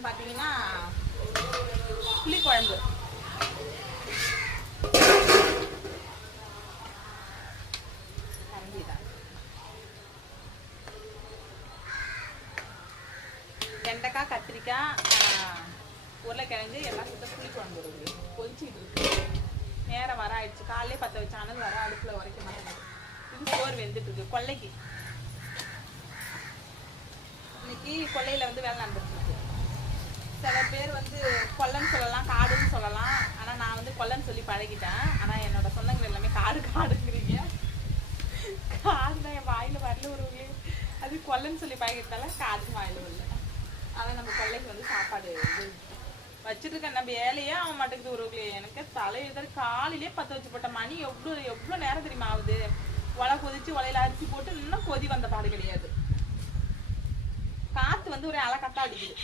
என்னன்னு பார்த்தீங்கன்னா புளி குழம்பு. வெண்டைக்காய் கத்திரிக்காய் உருளைக்கிழங்கு எல்லாம் சுத்தம் புளி குழம்பு இருக்கு. கொதிச்சிட்டு இருக்கு. நேரம் வர ஆயிடுச்சு. காலையிலே பற்ற வச்சு அனல் வர அடுப்பில் உரைக்க மாட்டேங்குது. இது சோறு வெந்துட்டு இருக்கு. கொள்ளைக்கு. இன்னைக்கு கொள்ளையில வந்து வேலை நடந்துருக்கு. கொல்லன்னு சொல்லலாம் காடுன்னு சொல்லலாம். ஆனால் நான் வந்து கொல்லன்னு சொல்லி பழகிட்டேன். ஆனால் என்னோட சொந்தங்கள் எல்லாமே காடு காடுங்கிறீங்க. காடுதான் என் வாயில் வரல ஒரு அது கொல்லன்னு சொல்லி பழகிறதால காடுன்னு வாயில் வரல. அதை நம்ம கொல்லைக்கு வந்து சாப்பாடு வந்து நம்ம வேலையே அவன் மாட்டேங்குது ஒரு எனக்கு தலை காலையிலே பற்ற வச்சு போட்ட மணி எவ்வளோ எவ்வளோ நேரம் தெரியுமா ஆகுது? ஒலை கொதிச்சு ஒலையில அரிசி போட்டு இன்னும் கொதி வந்த பாடு கிடையாது. காற்று வந்து ஒரு அலை கட்டா அடிக்குது.